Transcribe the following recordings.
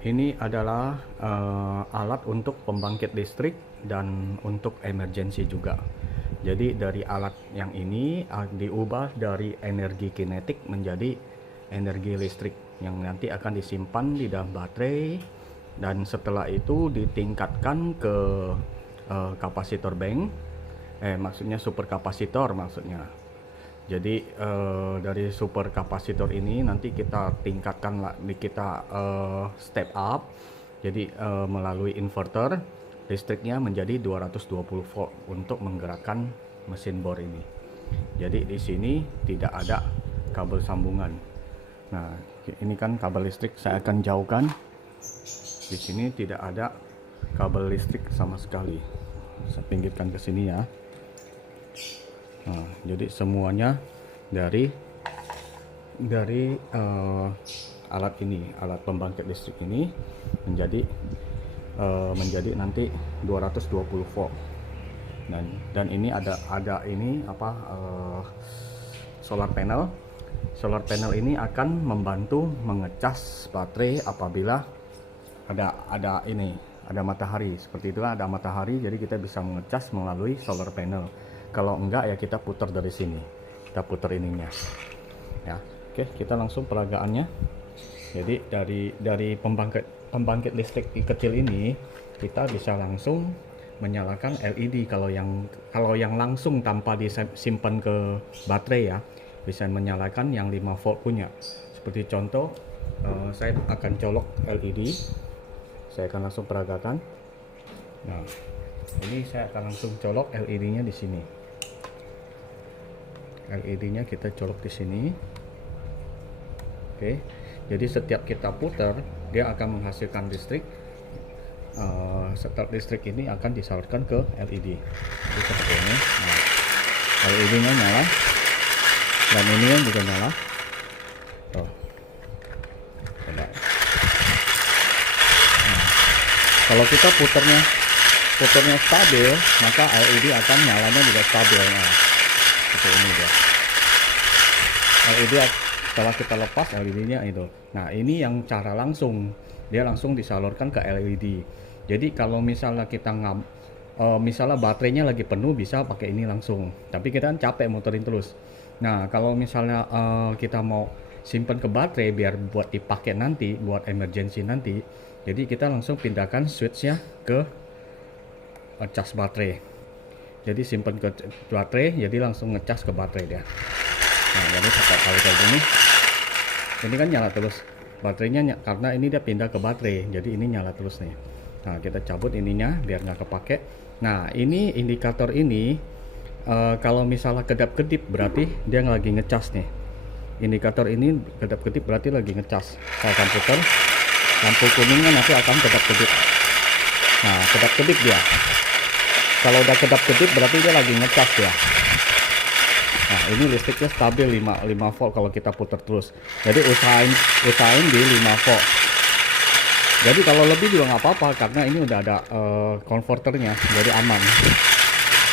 Ini adalah alat untuk pembangkit listrik dan untuk emergency juga. Jadi dari alat yang ini diubah dari energi kinetik menjadi energi listrik yang nanti akan disimpan di dalam baterai, dan setelah itu ditingkatkan ke kapasitor bank, maksudnya super kapasitor maksudnya. Jadi dari super kapasitor ini nanti kita tingkatkan, kita step up. Jadi melalui inverter listriknya menjadi 220 volt untuk menggerakkan mesin bor ini. Jadi di sini tidak ada kabel sambungan. Nah, ini kan kabel listrik saya akan jauhkan. Di sini tidak ada kabel listrik sama sekali. Saya pinggirkan ke sini ya. Nah, jadi semuanya dari alat ini, alat pembangkit listrik ini menjadi nanti 220 volt. Dan ini ada ini apa, solar panel. Solar panel ini akan membantu mengecas baterai apabila ada matahari. Seperti itu, ada matahari, jadi kita bisa mengecas melalui solar panel. Kalau enggak ya kita putar dari sini, kita putar ininya ya. Oke, kita langsung peragaannya. Jadi dari pembangkit listrik kecil ini kita bisa langsung menyalakan LED. Kalau yang langsung tanpa disimpan ke baterai ya, bisa menyalakan yang 5 volt punya. Seperti contoh, saya akan colok LED. Saya akan langsung peragakan. Nah, ini saya akan langsung colok LED-nya di sini. LED-nya kita colok di sini. Oke, jadi setiap kita putar dia akan menghasilkan listrik. Setelah listrik ini akan disalurkan ke LED. Jadi seperti ini. Nah, LED-nya nyala dan ini juga nyala. Oh, coba. Nah, kalau kita putarnya stabil, maka LED akan nyalanya juga stabil. Nah, seperti ini dia. LED setelah kita lepas LED-nya itu. Nah, ini yang cara langsung, dia langsung disalurkan ke LED. Jadi kalau misalnya kita misalnya baterainya lagi penuh, bisa pakai ini langsung. Tapi kita kan capek muterin terus. Nah, kalau misalnya kita mau simpan ke baterai biar buat dipakai nanti, buat emergency nanti, jadi kita langsung pindahkan switchnya ke cas baterai. Jadi simpan ke baterai, jadi langsung ngecas ke baterai dia. Nah, jadi setiap kali kayak gini, ini kan nyala terus baterainya, karena ini dia pindah ke baterai, jadi ini nyala terus nih. Nah, kita cabut ininya biar nggak kepake. Nah, ini indikator ini kalau misalnya kedap-kedip berarti dia lagi ngecas nih. Indikator ini kedap-kedip berarti lagi ngecas. Saya akan putar, lampu kuningnya nanti akan kedap-kedip. Nah, kedap-kedip dia. Kalau udah kedap-kedip berarti dia lagi ngecas ya. Nah, ini listriknya stabil 5 volt kalau kita putar terus. Jadi usahain di 5 volt. Jadi kalau lebih juga nggak apa-apa karena ini udah ada konverternya, jadi aman.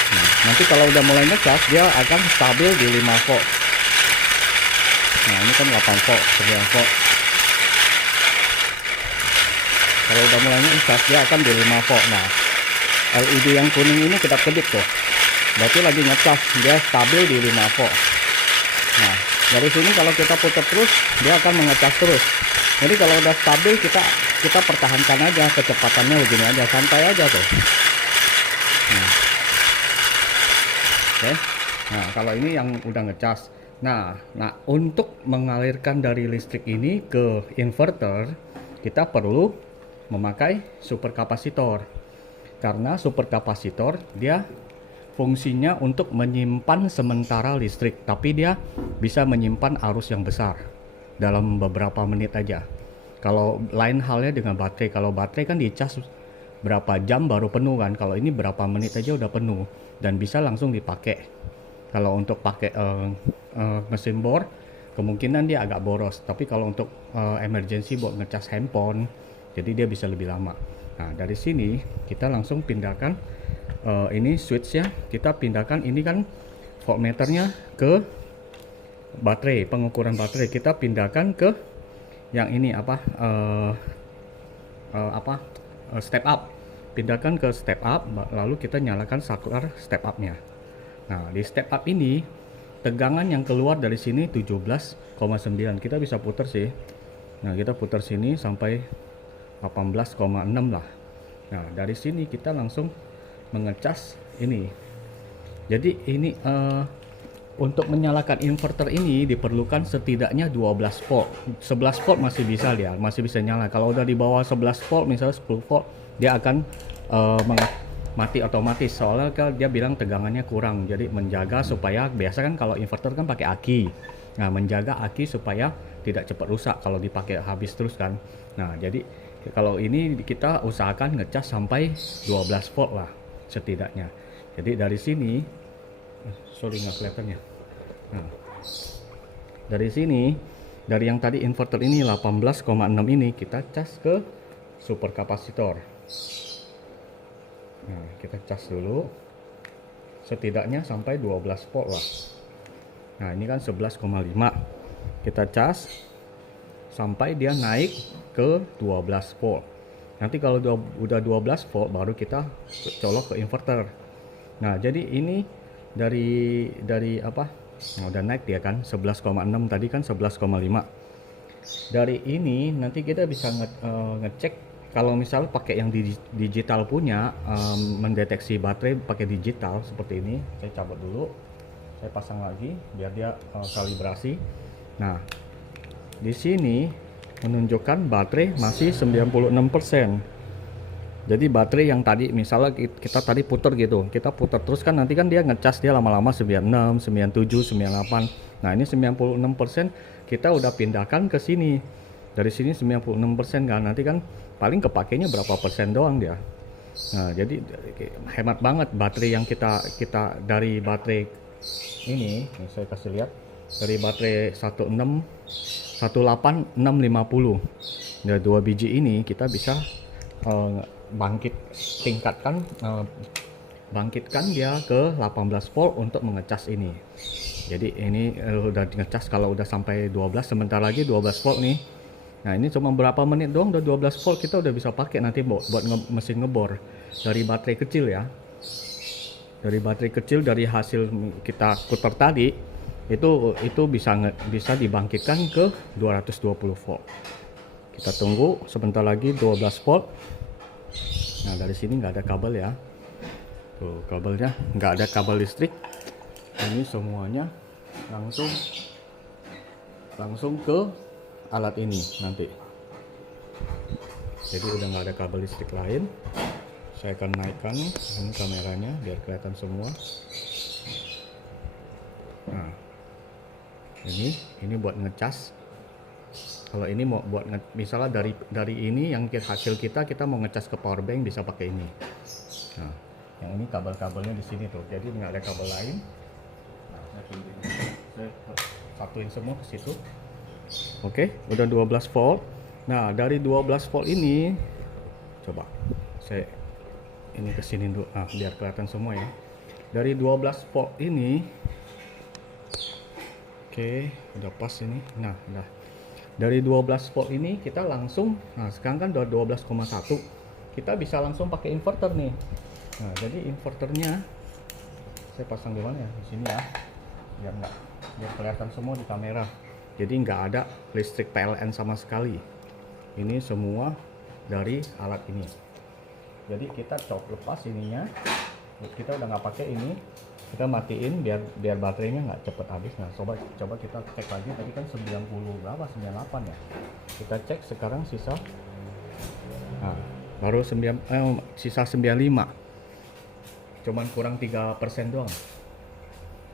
Nah, nanti kalau udah mulai ngecas dia akan stabil di 5 volt. Nah, ini kan 8 volt, 9 volt. Kalau udah mulai ngecas dia akan di 5 volt. Nah, LED yang kuning ini kedap-kedip tuh. Berarti lagi ngecas, dia stabil di 5 volt. Nah, dari sini kalau kita putar terus, dia akan mengecas terus. Jadi kalau udah stabil, kita pertahankan aja kecepatannya begini aja, santai aja tuh. Nah, oke. Nah, kalau ini yang udah ngecas. Nah, untuk mengalirkan dari listrik ini ke inverter, kita perlu memakai super kapasitor. Karena super kapasitor dia fungsinya untuk menyimpan sementara listrik, tapi dia bisa menyimpan arus yang besar dalam beberapa menit aja. Kalau lain halnya dengan baterai, kalau baterai kan dicas berapa jam baru penuh kan, kalau ini berapa menit aja udah penuh dan bisa langsung dipakai. Kalau untuk pakai mesin bor kemungkinan dia agak boros, tapi kalau untuk emergency buat ngecas handphone, jadi dia bisa lebih lama. Nah, dari sini kita langsung pindahkan ini switch ya, kita pindahkan ini kan voltmeternya ke baterai, pengukuran baterai kita pindahkan ke yang ini apa, step up. Pindahkan ke step up, lalu kita nyalakan saklar step up-nya. Nah, di step up ini tegangan yang keluar dari sini 17,9. Kita bisa putar sih. Nah, kita putar sini sampai 18,6 lah. Nah, dari sini kita langsung mengecas ini. Jadi ini untuk menyalakan inverter ini diperlukan setidaknya 12 volt. 11 volt masih bisa dia, masih bisa nyala. Kalau udah di bawah 11 volt, misalnya 10 volt, dia akan mati otomatis. Soalnya kan dia bilang tegangannya kurang. Jadi menjaga supaya, biasa kan kalau inverter kan pakai aki. Nah, menjaga aki supaya tidak cepat rusak kalau dipakai habis terus kan. Nah, jadi kalau ini kita usahakan ngecas sampai 12 volt lah setidaknya. Jadi dari sini, sorry nggak kelihatannya. Nah, dari sini, dari yang tadi inverter ini 18,6 ini kita cas ke super kapasitor. Nah, kita cas dulu setidaknya sampai 12 volt lah. Nah, ini kan 11,5. Kita cas sampai dia naik ke 12 volt. Nanti kalau udah 12 volt baru kita colok ke inverter. Nah, jadi ini dari apa? Nah, udah naik dia kan 11,6, tadi kan 11,5. Dari ini nanti kita bisa ngecek kalau misalnya pakai yang digital punya, mendeteksi baterai pakai digital seperti ini. Saya cabut dulu, saya pasang lagi biar dia kalibrasi. Nah, di sini menunjukkan baterai masih 96%. Jadi baterai yang tadi misalnya kita tadi putar gitu, kita putar terus kan, nanti kan dia ngecas, dia lama-lama 96, 97, 98. Nah, ini 96% kita udah pindahkan ke sini. Dari sini 96% kan, nanti kan paling kepakainya berapa persen doang dia. Nah, jadi hemat banget baterai yang kita dari baterai ini saya kasih lihat, dari baterai 18650. Dari 2 biji ini kita bisa bangkitkan dia ke 18 volt untuk mengecas ini. Jadi ini udah ngecas kalau udah sampai 12, sebentar lagi 12 volt nih. Nah, ini cuma berapa menit doang udah 12 volt, kita udah bisa pakai nanti buat mesin ngebor dari baterai kecil ya. Dari baterai kecil, dari hasil kita putar tadi itu bisa dibangkitkan ke 220 volt. Kita tunggu sebentar lagi 12 volt. Nah, dari sini nggak ada kabel ya. Tuh, kabelnya nggak ada kabel listrik. Ini semuanya langsung ke alat ini nanti. Jadi udah nggak ada kabel listrik lain. Saya akan naikkan ini kameranya biar kelihatan semua. Nah, ini buat ngecas. Kalau ini mau buat misalnya dari ini yang hasil kita mau ngecas ke power bank, bisa pakai ini. Nah, yang ini kabel-kabelnya di sini tuh. Jadi nggak ada kabel lain. Nah, saya satuin semua ke situ. Oke, udah 12 volt. Nah, dari 12 volt ini coba saya ini ke sini dulu. Nah, biar kelihatan semua ya. Dari 12 volt ini, oke, udah pas ini. Nah, udah. Dari 12 volt ini kita langsung, nah sekarang kan udah 12,1, kita bisa langsung pakai inverter nih. Nah, jadi inverternya saya pasang di mana ya? Di sini ya, biar kelihatan semua di kamera. Jadi nggak ada listrik PLN sama sekali. Ini semua dari alat ini. Jadi kita lepas ininya, kita udah nggak pakai ini, kita matiin biar baterainya nggak cepet habis. Nah, coba kita cek lagi, tadi kan 90 berapa, 98 ya. Kita cek sekarang sisa, nah baru sisa 95, cuman kurang 3% doang.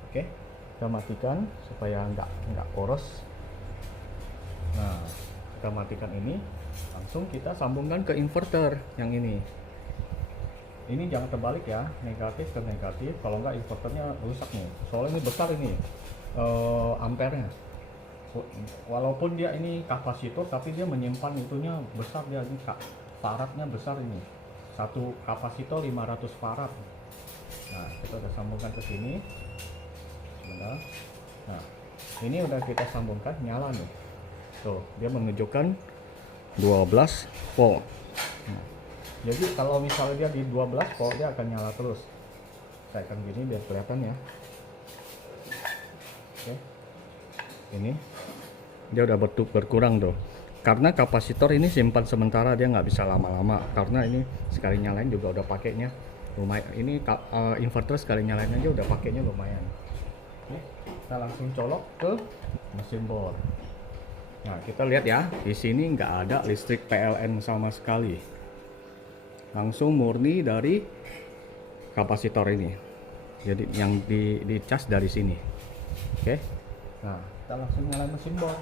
Oke, kita matikan supaya nggak poros. Nah, kita matikan ini, langsung kita sambungkan ke inverter yang ini. Ini jangan terbalik ya, negatif ke negatif, kalau nggak inverternya rusak nih. Soalnya ini besar ini ampernya. Walaupun dia ini kapasitor, tapi dia menyimpan itunya besar, dia ini faradnya besar ini. Satu kapasitor 500 farad. Nah, kita udah sambungkan ke sini. Sebentar. Nah, ini udah kita sambungkan, nyala nih. Tuh, dia menunjukkan 12 volt. Jadi kalau misalnya dia di 12 volt dia akan nyala terus. Saya akan gini biar kelihatan ya. Oke. Ini dia udah berkurang tuh. Karena kapasitor ini simpan sementara, dia nggak bisa lama-lama. Karena ini sekali nyalain juga udah pakainya lumayan. Ini inverter sekali nyalain aja udah pakainya lumayan. Oke, kita langsung colok ke mesin bor. Nah, kita lihat ya, di sini nggak ada listrik PLN sama sekali. Langsung murni dari kapasitor ini. Jadi yang dicas dari sini. Oke. Nah, kita langsung nyalain mesin bor.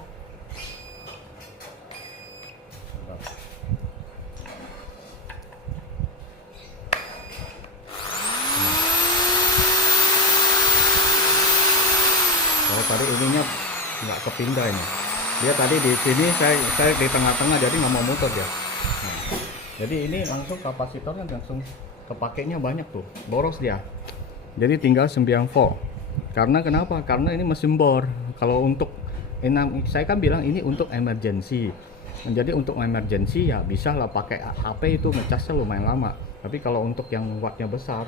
Kalau tadi ininya nggak kepindah ini. Dia tadi di sini saya di tengah-tengah jadi nggak mau muter dia. Nah, jadi ini langsung kapasitornya langsung kepakainya banyak tuh, boros dia. Jadi tinggal 9 volt. Karena kenapa? Karena ini mesin bor. Kalau untuk saya kan bilang ini untuk emergency. Jadi untuk emergency ya bisa lah pakai HP itu ngecasnya lumayan lama. Tapi kalau untuk yang wattnya besar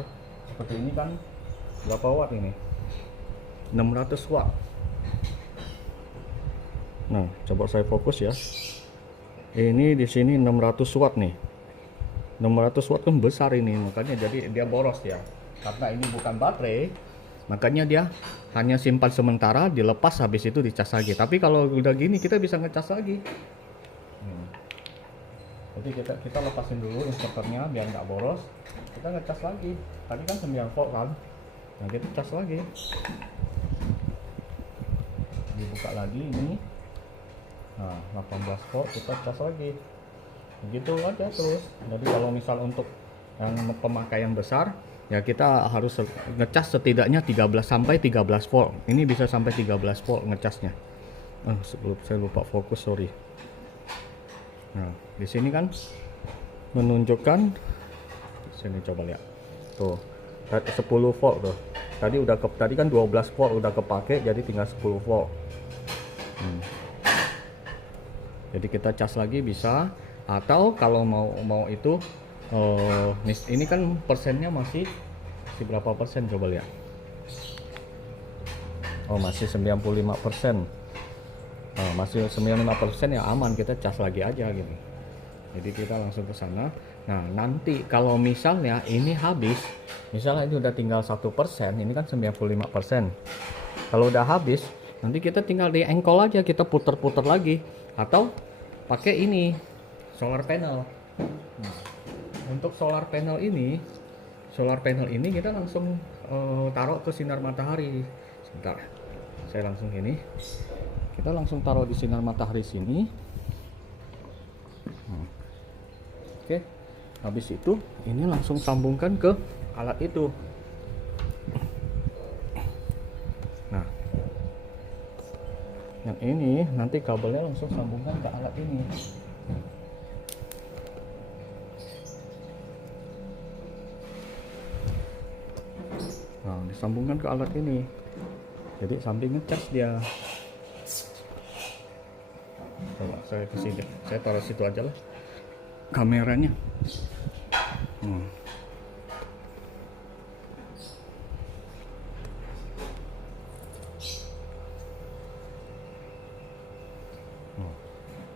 seperti ini kan berapa watt ini? 600 watt. Nah, coba saya fokus ya. Ini di sini 600 watt nih. 600 watt kan besar ini, makanya jadi dia boros ya. Karena ini bukan baterai, makanya dia hanya simpan sementara, dilepas habis itu dicas lagi. Tapi kalau udah gini kita bisa ngecas lagi. Jadi kita lepasin dulu inverternya biar nggak boros. Kita ngecas lagi. Tadi kan 9 volt kan. Nah, kita cas lagi. Dibuka lagi ini. Nah, 18 volt kita cas lagi. Begitu aja terus. Jadi kalau misal untuk yang pemakaian besar, ya kita harus ngecas setidaknya 13 sampai 13 volt. Ini bisa sampai 13 volt ngecasnya. Sebelum saya lupa fokus, sorry. Nah, di sini kan menunjukkan, sini coba lihat. Tuh, 10 volt tuh. Tadi kan 12 volt udah kepake, jadi tinggal 10 volt. Jadi kita cas lagi bisa, atau kalau mau itu ini kan persennya masih berapa persen, coba lihat. Oh, masih 95%. Masih 95% ya aman, kita cas lagi aja gitu. Jadi kita langsung ke sana. Nah, nanti kalau misalnya ini habis, misalnya ini udah tinggal 1%, ini kan 95%. Kalau udah habis, nanti kita tinggal di engkol aja, kita puter-puter lagi, atau pakai ini solar panel. Nah, untuk solar panel ini kita langsung taruh ke sinar matahari. Sebentar, saya langsung ini. Kita langsung taruh di sinar matahari sini. Oke, habis itu ini langsung sambungkan ke alat itu. Nah, yang ini nanti kabelnya langsung sambungkan ke alat ini. Nah, disambungkan ke alat ini. Jadi sambil ngecas dia. Coba saya kesini, saya taruh situ aja lah kameranya.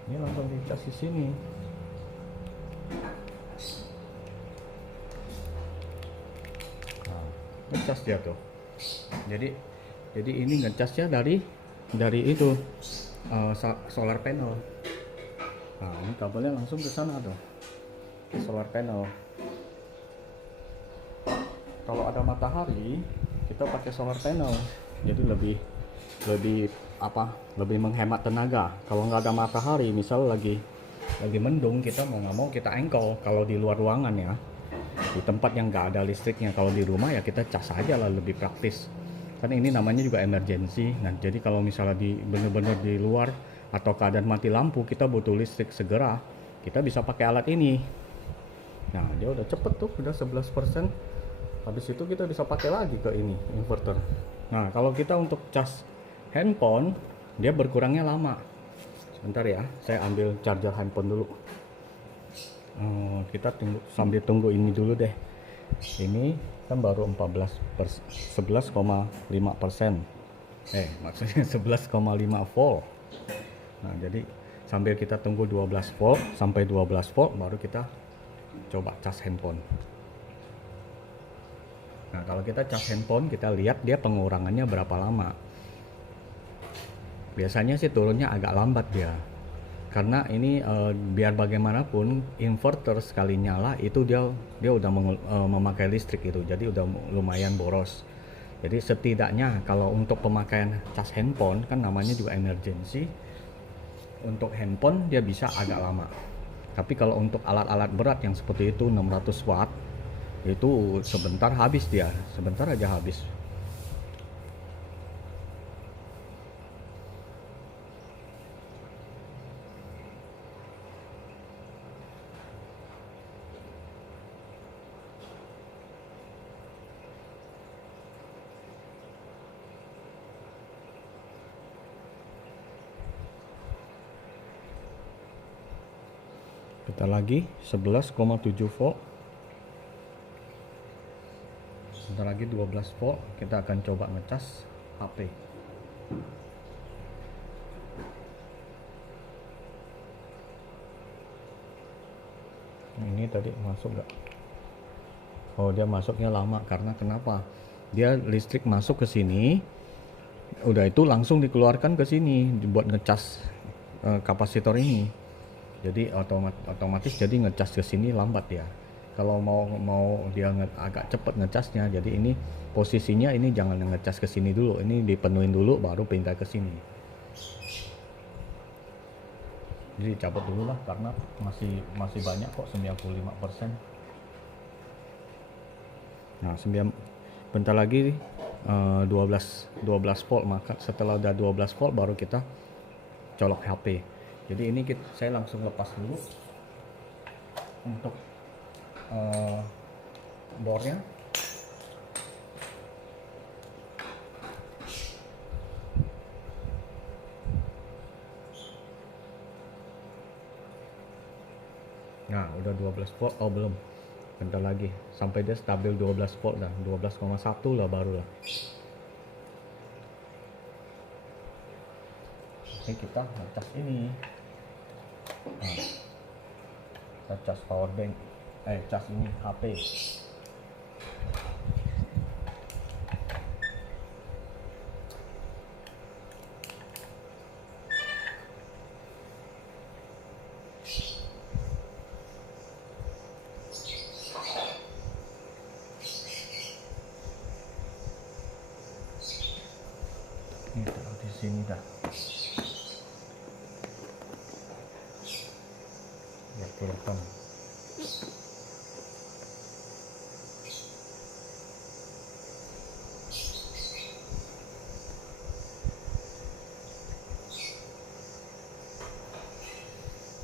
Ini langsung dicas di sini. Nah, ngecas dia tuh. Jadi ini ngecasnya dari itu solar panel. Nah, ini kabelnya langsung ke sana tuh, ke solar panel. Kalau ada matahari, kita pakai solar panel. Jadi lebih menghemat tenaga. Kalau nggak ada matahari, misal lagi mendung, kita mau nggak mau kita engkol. Kalau di luar ruangan ya, di tempat yang nggak ada listriknya. Kalau di rumah ya kita cas aja lah, lebih praktis. Kan ini namanya juga emergency. Nah, jadi kalau misalnya bener-bener di luar atau keadaan mati lampu, kita butuh listrik segera, kita bisa pakai alat ini. Nah, dia udah cepet tuh, udah 11%. Habis itu kita bisa pakai lagi ke ini inverter. Nah, kalau kita untuk cas handphone, dia berkurangnya lama. Sebentar ya, saya ambil charger handphone dulu. Kita tunggu, sambil tunggu ini dulu deh. Ini kan baru 11,5%. Maksudnya 11,5 volt. Nah, jadi sambil kita tunggu 12 volt sampai 12 volt baru kita coba cas handphone. Nah, kalau kita cas handphone, kita lihat dia pengurangannya berapa lama. Biasanya sih turunnya agak lambat dia. Karena ini biar bagaimanapun inverter sekali nyala itu dia udah memakai listrik itu, jadi udah lumayan boros. Jadi setidaknya kalau untuk pemakaian cas handphone kan namanya juga emergency, untuk handphone dia bisa agak lama. Tapi kalau untuk alat-alat berat yang seperti itu 600 watt itu sebentar habis, dia sebentar aja habis. Kita lagi 11,7 volt. Sebentar lagi 12 volt. Kita akan coba ngecas HP. Ini tadi masuk nggak? Oh, dia masuknya lama karena kenapa? Dia listrik masuk ke sini, udah itu langsung dikeluarkan ke sini buat ngecas kapasitor ini. Jadi otomatis jadi ngecas ke sini lambat ya. Kalau mau dia agak cepet ngecasnya, jadi ini posisinya ini jangan ngecas ke sini dulu, ini dipenuhin dulu baru pindah ke sini. Jadi cabut dulu lah karena masih banyak kok, 95%. Nah, bentar lagi 12 volt, maka setelah udah 12 volt baru kita colok HP. Jadi ini saya langsung lepas dulu untuk bornya. Nah, udah 12 volt. Oh, belum. Bentar lagi sampai dia stabil 12 volt dah. 12,1 lah baru lah. Oke, kita ngecas ini. Nah, kita cas power bank, cas ini HP. Ini taruh di sini dah. Ya, kelihatan.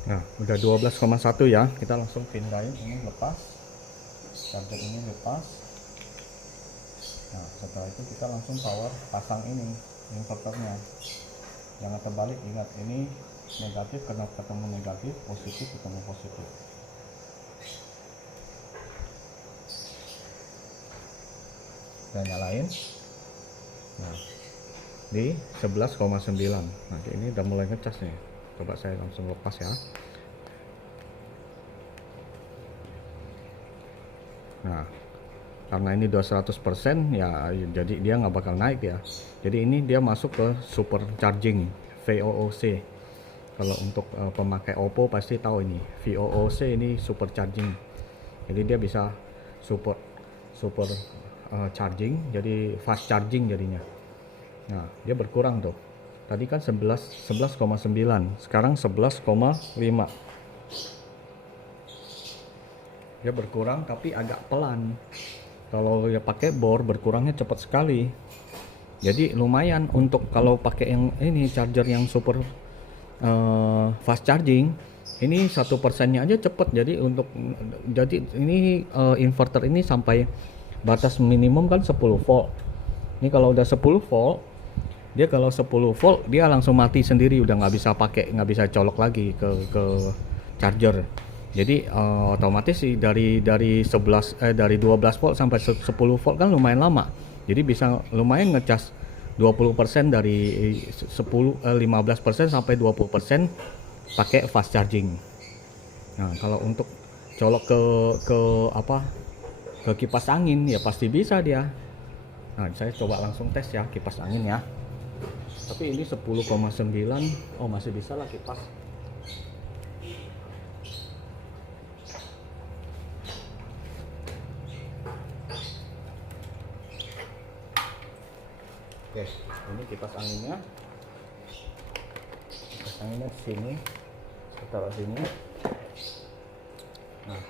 Nah, udah 12,1 ya. Kita langsung pindahin ini, lepas. Charger ini lepas. Nah, setelah itu kita langsung power pasang ini inverternya. Jangan terbalik, ingat ini negatif karena ketemu negatif, positif ketemu positif. Kita nyalain. Nah, di 11,9. Nah, ini udah mulai ngecas nih. Coba saya langsung lepas ya. Nah, karena ini 200% ya, jadi dia nggak bakal naik ya. Jadi ini dia masuk ke super charging VOOC. Kalau untuk pemakai Oppo pasti tahu ini VOOC, ini super charging. Jadi dia bisa super charging, jadi fast charging jadinya. Nah, dia berkurang tuh. Tadi kan 11,9, sekarang 11,5. Dia berkurang tapi agak pelan. Kalau ya pakai bor berkurangnya cepat sekali. Jadi lumayan untuk kalau pakai yang ini charger yang super fast charging, ini 1%-nya aja cepet. Jadi ini inverter ini sampai batas minimum kan 10 volt. Ini kalau udah 10 volt, dia kalau 10 volt dia langsung mati sendiri, udah nggak bisa colok lagi ke charger. Jadi otomatis sih dari 12 volt sampai 10 volt kan lumayan lama. Jadi bisa lumayan ngecas 20% dari 15% sampai 20% pakai fast charging. Nah, kalau untuk colok ke apa? Ke kipas angin ya pasti bisa dia. Nah, saya coba langsung tes ya kipas angin ya. Tapi ini 10,9. Oh, masih bisa lah kipas. Oke, ini kipas anginnya. Kipas anginnya di sini. Kita taruh sini. Nah,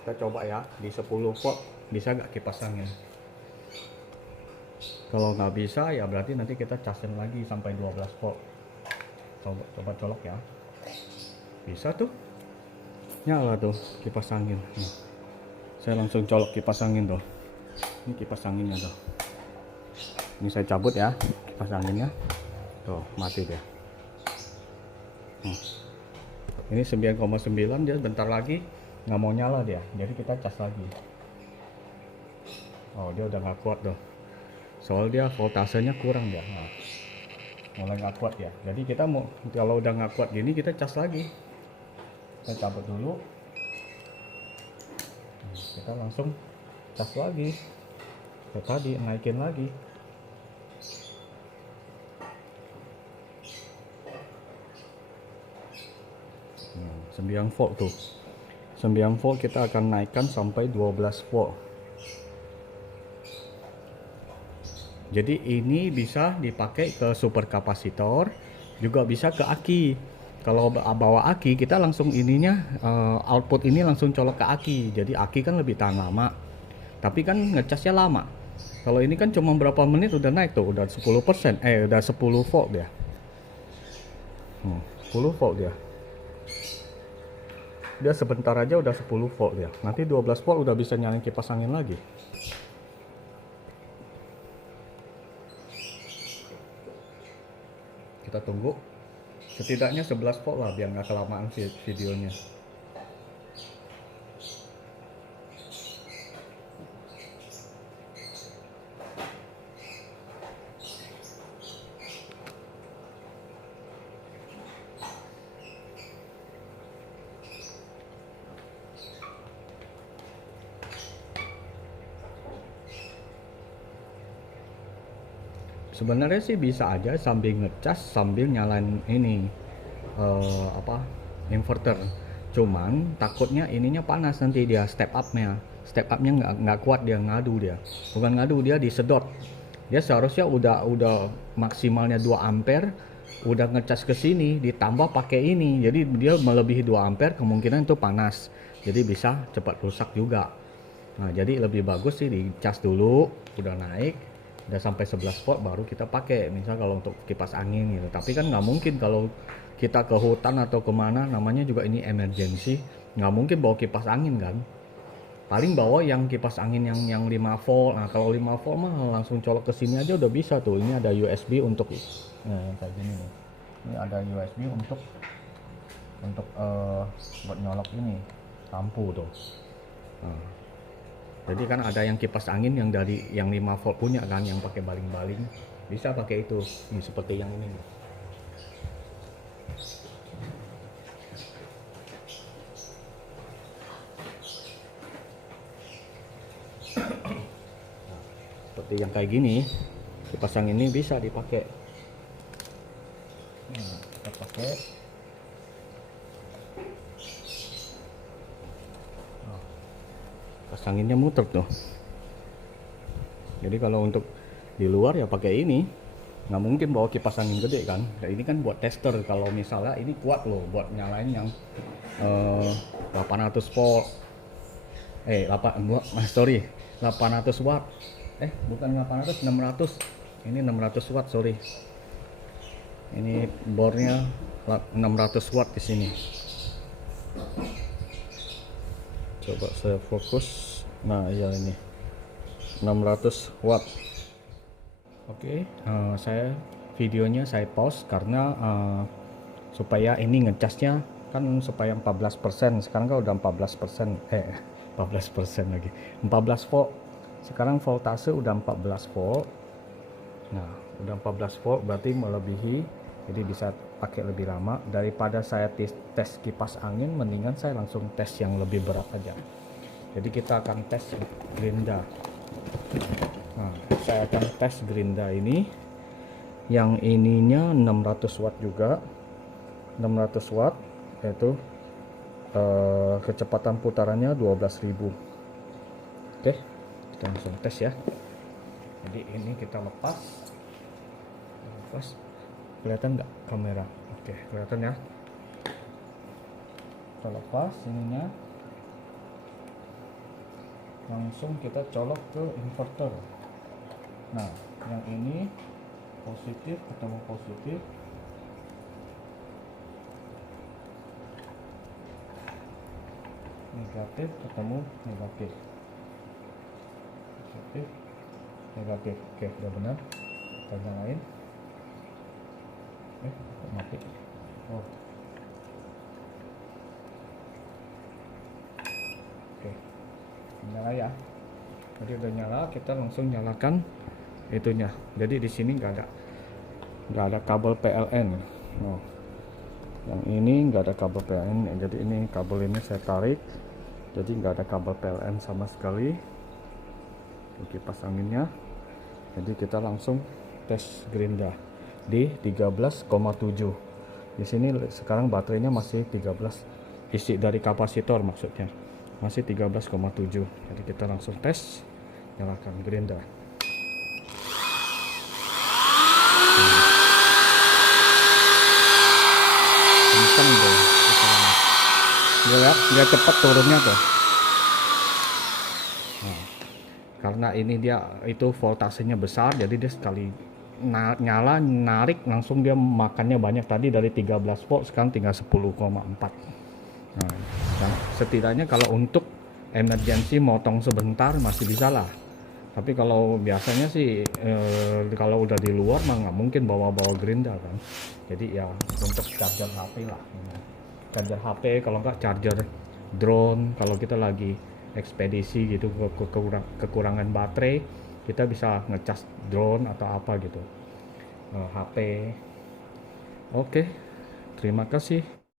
kita coba ya di 10 volt bisa nggak kipas angin. Kalau nggak bisa ya berarti nanti kita casin lagi sampai 12 volt. Coba colok ya. Bisa tuh, nyala tuh kipas angin. Saya langsung colok kipas angin tuh. Ini kipas anginnya tuh. Ini saya cabut ya kipas anginnya. Tuh mati dia. Ini 9,9, dia bentar lagi nggak mau nyala dia. Jadi kita cas lagi. Oh, dia udah nggak kuat tuh. Soal dia voltasenya kurang dia. Nah, mulai nggak kuat ya. Jadi kita mau kalau udah nggak kuat gini kita cas lagi. Kita cabut dulu. Kita langsung cas lagi. Kayak tadi naikin lagi. 9 volt tuh. 9 volt kita akan naikkan sampai 12 volt. Jadi ini bisa dipakai ke super kapasitor, juga bisa ke aki. Kalau bawa aki kita langsung ininya output ini langsung colok ke aki. Jadi aki kan lebih tahan lama. Tapi kan ngecasnya lama. Kalau ini kan cuma berapa menit udah naik tuh, udah 10%, udah 10 volt dia. 10 volt dia. Dia sebentar aja udah 10 volt dia. Nanti 12 volt udah bisa nyalain kipas angin lagi. Kita tunggu setidaknya 11 volt lah biar nggak kelamaan videonya. Sebenarnya sih bisa aja sambil ngecas sambil nyalain ini inverter. Cuman takutnya ininya panas nanti dia step upnya nggak kuat, dia ngadu, dia bukan ngadu, dia disedot. Dia seharusnya udah maksimalnya 2 ampere, udah ngecas ke sini ditambah pakai ini, jadi dia melebihi 2 ampere, kemungkinan itu panas, jadi bisa cepat rusak juga. Nah, jadi lebih bagus sih dicas dulu, udah naik, udah sampai 11 volt baru kita pakai, misal kalau untuk kipas angin gitu. Tapi kan nggak mungkin kalau kita ke hutan atau kemana, namanya juga ini emergency, nggak mungkin bawa kipas angin kan. Paling bawa yang kipas angin yang 5 volt. Nah, kalau 5 volt mah langsung colok ke sini aja udah bisa tuh. Ini ada USB untuk kayak gini nih. Ini ada USB untuk buat nyolok ini lampu tuh. Nah, jadi kan ada yang kipas angin yang dari yang 5 volt punya kan, yang pakai baling-baling, bisa pakai itu. Ini seperti yang ini. Nah, seperti yang kayak gini, kipas angin ini bisa dipakai. Nah, kita pakai. Kipas anginnya muter tuh. Jadi kalau untuk di luar ya pakai ini, nggak mungkin bawa kipas angin gede kan. Nah, ini kan buat tester, kalau misalnya ini kuat loh buat nyalain yang 800 volt 800 watt, bukan 800, 600. Ini 600 watt, sorry, ini bornya 600 watt di sini. Coba saya fokus. Nah, iya ini 600 watt. Oke, saya videonya saya pause karena supaya ini ngecasnya kan supaya 14%, sekarang kan udah 14%, 14% lagi, 14 volt. Sekarang voltase udah 14 volt. Nah, udah 14 volt berarti melebihi, jadi bisa pakai lebih lama. Daripada saya tes kipas angin, mendingan saya langsung tes yang lebih berat aja. Jadi kita akan tes gerinda. Nah, saya akan tes gerinda ini. Yang ininya 600 watt juga. 600 watt, yaitu kecepatan putarannya 12.000. Oke, kita langsung tes ya. Jadi ini kita lepas, kelihatan nggak kamera? Oke, kelihatan ya. Kita lepas ininya, langsung kita colok ke inverter. Nah, yang ini positif ketemu positif, negatif ketemu negatif, positif negatif. Oke, udah benar. Kita nyalain. Kok mati? Oh, oke, nyala ya. Jadi udah nyala, kita langsung nyalakan itunya. Jadi di sini nggak ada kabel PLN. Oh, yang ini nggak ada kabel PLN. Jadi ini kabel ini saya tarik, jadi nggak ada kabel PLN sama sekali. Kipas anginnya. Jadi kita langsung tes gerinda di 13,7. Di sini sekarang baterainya masih 13, isi dari kapasitor maksudnya masih 13,7. Jadi kita langsung tes, nyalakan gerinda. Kenceng dong, dia cepat turunnya tuh. Nah, karena ini dia itu voltasenya besar, jadi dia sekali nyala narik langsung dia makannya banyak. Tadi dari 13 volt sekarang tinggal 10,4. Nah, setidaknya kalau untuk emergency motong sebentar masih bisa lah. Tapi kalau biasanya sih kalau udah di luar mah nggak mungkin bawa-bawa gerinda kan. Jadi ya untuk charger HP lah. Charger HP, kalau nggak charger drone. Kalau kita lagi ekspedisi gitu, kekurangan baterai, kita bisa ngecas drone atau apa gitu, HP. Oke, terima kasih.